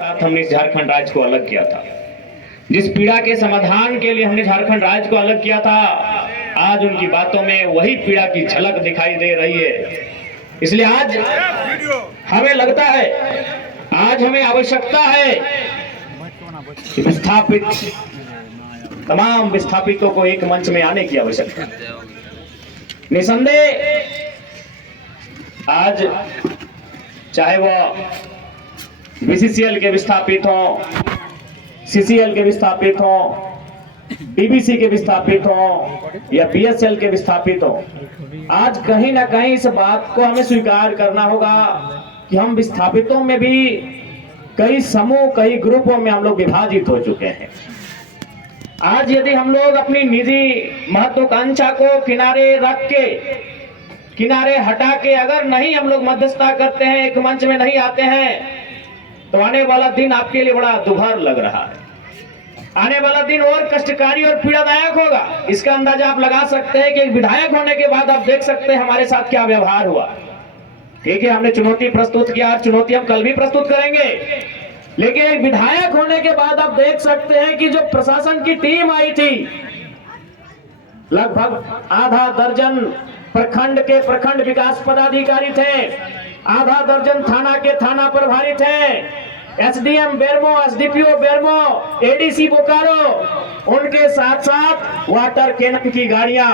साथ हमने झारखंड राज्य को अलग किया था, जिस पीड़ा के समाधान के लिए हमने झारखंड राज्य को अलग किया था, आज उनकी बातों में वही पीड़ा की झलक दिखाई दे रही है। इसलिए आज हमें लगता है, आज हमें आवश्यकता है कि विस्थापित तमाम विस्थापितों को एक मंच में आने की आवश्यकता है। निसंदेह आज चाहे वह बीसीसीएल के विस्थापित हों, सीसीएल के विस्थापित हों, डीबीसी के विस्थापित हों या बीएसएल के विस्थापित हों, आज कहीं ना कहीं इस बात को हमें स्वीकार करना होगा कि हम विस्थापितों में भी कई समूह, कई ग्रुपों में हम लोग विभाजित हो चुके हैं। आज यदि हम लोग अपनी निजी महत्वाकांक्षा को किनारे रख के, किनारे हटा के अगर नहीं हम लोग मध्यस्थता करते हैं, एक मंच में नहीं आते हैं, तो आने वाला दिन आपके लिए बड़ा दुभर लग रहा है। आने वाला दिन और कष्टकारी और पीड़ादायक होगा। इसका अंदाजा आप लगा सकते हैं कि एक विधायक होने के बाद आप देख सकते हैं हमारे साथ क्या व्यवहार हुआ। ठीक है, हमने चुनौती प्रस्तुत किया और चुनौती हम कल भी प्रस्तुत करेंगे, लेकिन एक विधायक होने के बाद आप देख सकते हैं कि जो प्रशासन की टीम आई थी, लगभग आधा दर्जन प्रखंड के प्रखंड विकास पदाधिकारी थे, आधा दर्जन थाना के थाना प्रभारी थे, SDM Bermo, SDPO Bermo, ADC Bokaro, उनके साथ साथ वाटर कैनन की गाड़ियां,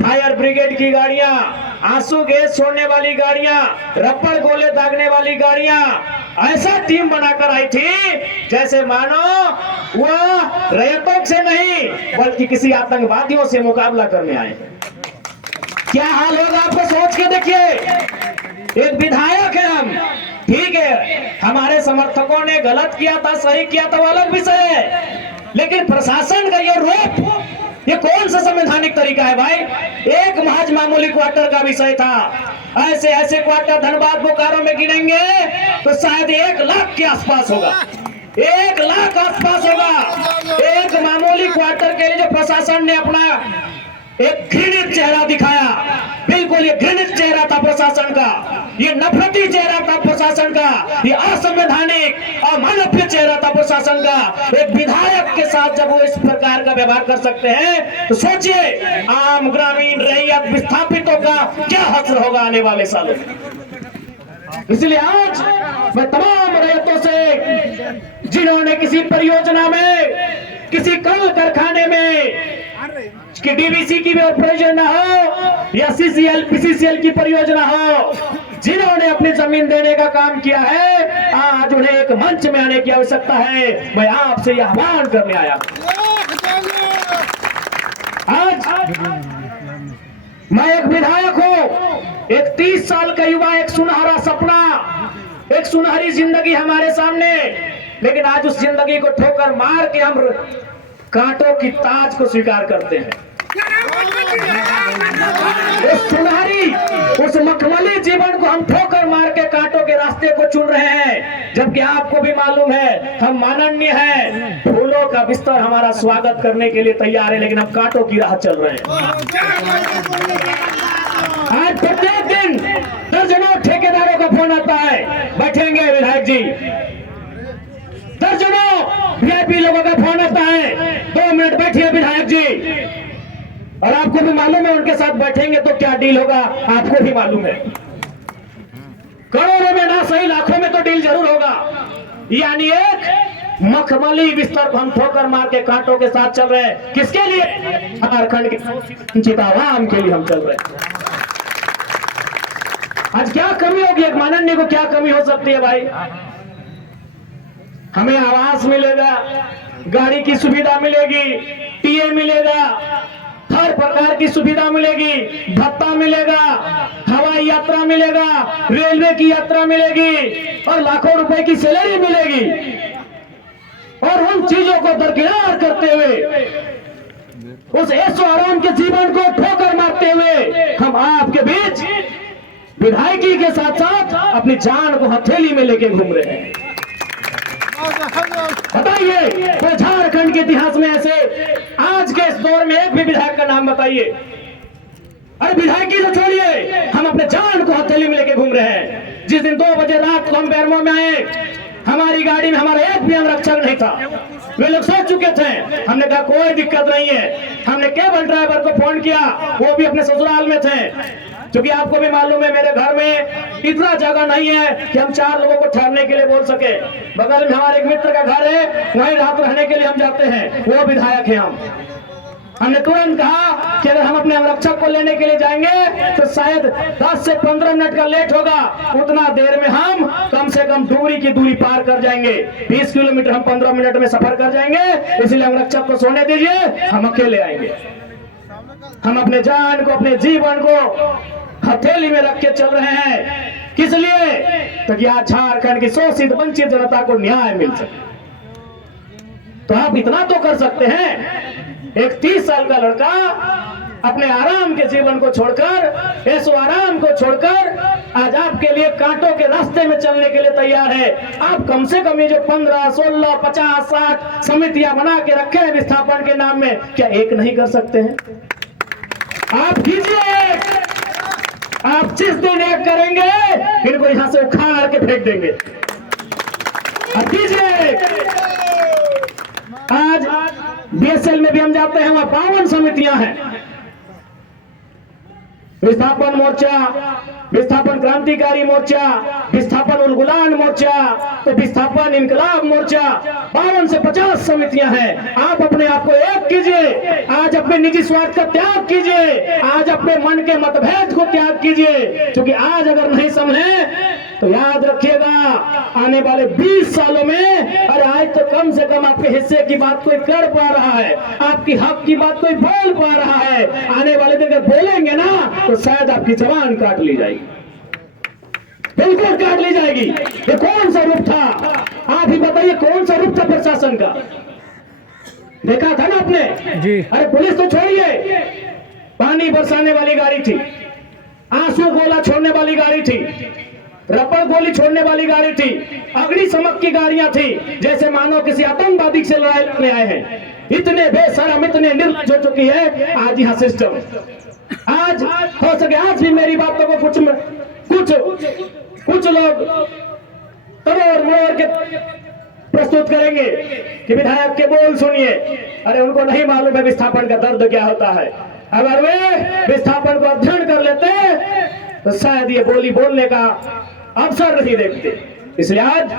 फायर ब्रिगेड की गाड़ियां, आंसू गैस छोड़ने वाली गाड़ियां, रबड़ गोले दागने वाली गाड़ियां, ऐसा टीम बनाकर आई थी जैसे मानो वह रैयतों से नहीं बल्कि किसी आतंकवादियों से मुकाबला करने आए। क्या हाल होगा आपको सोच के देखिए। एक विधायक है हम, ठीक है, हमारे समर्थकों ने गलत किया था, सही किया था, वो अलग विषय है, लेकिन प्रशासन का ये रूप, ये कौन सा संवैधानिक तरीका है भाई। एक महज मामूली क्वार्टर का विषय था, ऐसे ऐसे क्वार्टर धनबाद बोकारो में गिनेंगे तो शायद 1 लाख के आसपास होगा, 1 लाख आसपास होगा। एक मामूली क्वार्टर के लिए जो प्रशासन ने अपना एक घृणित चेहरा दिखाया, बिल्कुल ये घृणित चेहरा था प्रशासन का, ये नफरती चेहरा था प्रशासन का, ये असंवैधानिक अमानवीय चेहरा था प्रशासन का। एक विधायक के साथ जब वो इस प्रकार का व्यवहार कर सकते हैं तो सोचिए आम ग्रामीण रैयत विस्थापितों का क्या हश्र होगा आने वाले सालों में। इसलिए आज मैं तमाम रैयतों से, जिन्होंने किसी परियोजना में, किसी कल कारखाने में कि डीबीसी की भी परियोजना हो या सीसीएल पीसीसीएल की परियोजना हो, जिन्होंने अपनी जमीन देने का काम किया है, आज उन्हें एक मंच में आने की आवश्यकता है। मैं आपसे यह आह्वान करने आया। आज मैं एक विधायक हूं, एक 30 साल का युवा, एक सुनहरा सपना, एक सुनहरी जिंदगी हमारे सामने, लेकिन आज उस जिंदगी को ठोकर मार के हम कांटों की ताज को स्वीकार करते हैं। उस सुनहरी, उस मखमली जीवन को हम ठोकर मार के कांटों के रास्ते को चुन रहे हैं, जबकि आपको भी मालूम है हम माननीय हैं, फूलों का बिस्तर हमारा स्वागत करने के लिए तैयार है, लेकिन हम कांटों की राह चल रहे हैं। आज प्रत्येक दिन दर्जनों ठेकेदारों का फोन आता है, बैठेंगे विधायक जी, दर्जनों वीआईपी लोगों का फोन आता है, 2 मिनट बैठिए विधायक जी, और आपको भी मालूम है उनके साथ बैठेंगे तो क्या डील होगा, आपको भी मालूम है। करोड़ों में ना सही लाखों में तो डील जरूर होगा। यानी एक मखमली बिस्तर को हम ठोकर मार के कांटों के साथ चल रहे हैं। किसके लिए? झारखंड के वंचित आवाम के लिए हम चल रहे हैं। आज क्या कमी होगी, एक माननीय को क्या कमी हो सकती है भाई? हमें आवास मिलेगा, गाड़ी की सुविधा मिलेगी, टीए मिलेगा, हर प्रकार की सुविधा मिलेगी, भत्ता मिलेगा, हवाई यात्रा मिलेगा, रेलवे की यात्रा मिलेगी और लाखों रुपए की सैलरी मिलेगी। और उन चीजों को दरकिनार करते हुए, उस ऐशो आराम के जीवन को ठोकर मारते हुए हम आपके बीच विधायकी के साथ साथ अपनी जान को हथेली में लेके घूम रहे हैं। बताइए तो झारखंड के इतिहास में ऐसे आज के इस दौर में एक भी विधायक का नाम बताइए। अरे विधायकी तो छोड़िए, हम अपने जान को हथेली में लेके घूम रहे हैं। जिस दिन 2 बजे रात को हम बेरमो में आए, हम हमारी गाड़ी में हमारा एक भी अंगरक्षक नहीं था। वे लोग सोच चुके थे। हमने कहा कोई दिक्कत नहीं है। हमने केवल ड्राइवर को फोन किया, वो भी अपने ससुराल में थे। क्योंकि आपको भी मालूम है मेरे घर में इतना जगह नहीं है कि हम 4 लोगों को ठहरने के लिए बोल सके। बगल में हमारे एक मित्र का घर है, वहीं रात रहने के लिए हम जाते हैं, वो विधायक है। हमने तुरंत कहा कि अगर हम अपने अंगरक्षक को लेने के लिए जाएंगे तो शायद 10 से 15 मिनट का लेट होगा। उतना देर में हम कम से कम डुमरी की दूरी पार कर जाएंगे। 20 किलोमीटर हम 15 मिनट में सफर कर जाएंगे। इसलिए अंगरक्षक को सोने दीजिए, हम अकेले आएंगे। हम अपने जान को, अपने जीवन को हथेली में रख के चल रहे हैं। किस लिए? ताकि आज झारखंड की शोषित वंचित जनता को न्याय मिल सके। तो आप इतना तो कर सकते हैं। एक 30 साल का लड़का अपने आराम के जीवन को छोड़कर, ऐसो आराम को छोड़कर आज आपके लिए कांटों के रास्ते में चलने के लिए तैयार है। आप कम से कम ये जो 15, 16, 50, 60 समितियां बना के रखे हैं विस्थापन के नाम में, क्या एक नहीं कर सकते हैं? आप कीजिए। आप जिस दिन एक करेंगे इनको यहां से उखाड़ के फेंक देंगे। आप कीजिए। आज बीएसएल में भी हम जाते हैं, वहां 52 समितियां हैं। विस्थापन मोर्चा, विस्थापन क्रांतिकारी मोर्चा, विस्थापन उलगुलान मोर्चा, तो विस्थापन इनकलाब मोर्चा, 52 से 50 समितियां हैं। आप अपने आप को एक कीजिए। आज अपने निजी स्वार्थ का त्याग कीजिए। आज अपने मन के मतभेद को त्याग कीजिए। क्योंकि आज अगर नहीं समझे तो याद रखिएगा आने वाले 20 सालों में, अरे आज तो कम से कम आपके हिस्से की बात कोई कर पा रहा है, आपकी हक की बात कोई बोल पा रहा है। आने वाले दिन अगर बोलेंगे ना तो शायद आपकी जबान काट ली जाएगी, बिल्कुल काट ली जाएगी। ये कौन सा रूप था? आप ही बताइए, कौन सा रूप था प्रशासन का? देखा था ना आपने जी। अरे पुलिस तो छोड़िए, पानी बरसाने वाली गाड़ी थी, आंसू गोला छोड़ने वाली गाड़ी थी, रबर गोली छोड़ने वाली गाड़ी थी, अग्निशमक की गाड़ियां थी, जैसे मानो किसी आतंकवादी से लड़ाई लड़ने आए हैं। इतने बेशरम, इतने निर्लज्ज हो चुकी है आज यहाँ सिस्टम। आज हो सके आज भी मेरी बातों को कुछ लोग तोड़ मोड़ के प्रस्तुत करेंगे कि विधायक के बोल सुनिए। अरे उनको नहीं मालूम है विस्थापन का दर्द क्या होता है। अगर वे विस्थापन को अध्ययन कर लेते तो शायद ये बोली बोलने का अवसर नहीं देखते। इसलिए आज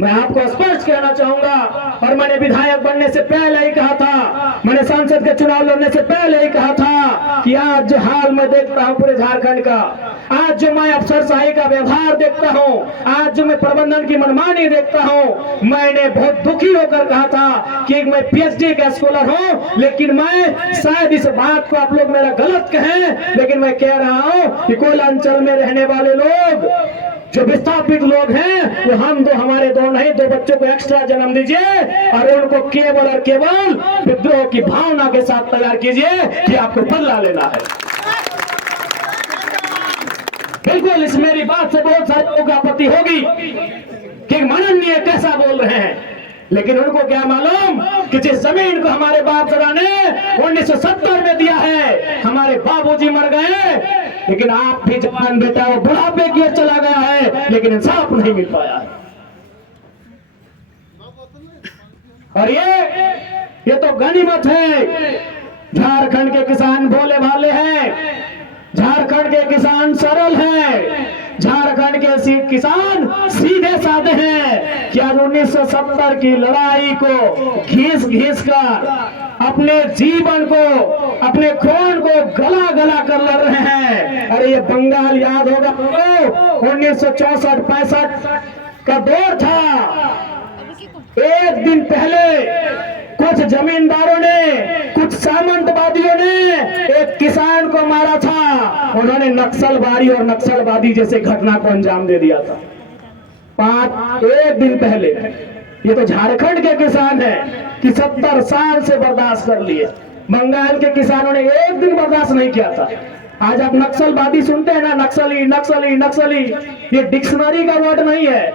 मैं आपको स्पष्ट कहना चाहूंगा, और मैंने विधायक बनने से पहले ही कहा था, मैंने संसद के चुनाव लड़ने से पहले ही कहा था कि आज जो हाल मैं देखता हूं पूरे झारखंड का, आज जो मैं अफसरशाही का व्यवहार देखता हूं, आज जो मैं प्रबंधन की मनमानी देखता हूं, मैंने बहुत दुखी होकर कहा था कि मैं पीएचडी का स्कॉलर हूं, लेकिन मैं शायद इस बात को आप लोग मेरा गलत कहें, लेकिन मैं कह रहा हूं कि कोयलांचल में रहने वाले लोग, जो विस्थापित लोग हैं, वो हम दो, हमारे दो नहीं, 2 बच्चों को एक्स्ट्रा जन्म दीजिए और उनको केवल और केवल विद्रोह की भावना के साथ तैयार कीजिए कि आपको बदला लेना है। बिल्कुल, इस मेरी बात से बहुत सारे लोगों को आपत्ति होगी कि माननीय कैसा बोल रहे हैं, लेकिन उनको क्या मालूम कि जिस जमीन को हमारे बाप दादा ने 1970 में दिया है, हमारे बाबूजी मर गए, लेकिन आप भी जवान बेटा वो बुढ़ापे की ओर चला गया है, लेकिन इंसाफ नहीं मिल पाया है। और ये तो गनीमत है। झारखंड के किसान भोले भाले हैं, झारखंड के किसान सरल हैं, झारखंड के किसान सीधे साधे हैं। क्या 1970 की लड़ाई को घिस घिस कर अपने जीवन को, अपने खून को गला गला कर लड़ रहे हैं। अरे ये बंगाल याद होगा तो 1964-65 का दौर था। एक दिन पहले कुछ जमींदारों ने, कुछ सामंतवादियों ने एक किसान को मारा था। उन्होंने नक्सलवादी और नक्सलवादी जैसे घटना को अंजाम दे दिया था। एक दिन पहले। ये तो झारखंड के किसान हैं कि 70 साल से बर्दाश्त कर लिए। बंगाल के किसानों ने एक दिन बर्दाश्त नहीं किया था। आज आप नक्सलवादी सुनते हैं ना, नक्सली नक्सली नक्सली, ये डिक्शनरी का वर्ड नहीं है।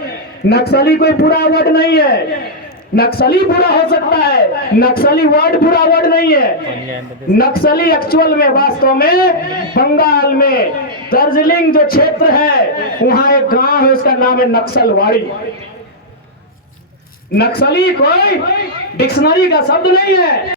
नक्सली कोई पूरा वर्ड नहीं है। नक्सली बुरा हो सकता है, नक्सली वर्ड बुरा वर्ड नहीं है। नक्सली एक्चुअल में वास्तव में बंगाल में दार्जिलिंग जो क्षेत्र है वहां एक गांव है, उसका नाम है नक्सलवाड़ी। नक्सली कोई डिक्शनरी का शब्द नहीं है।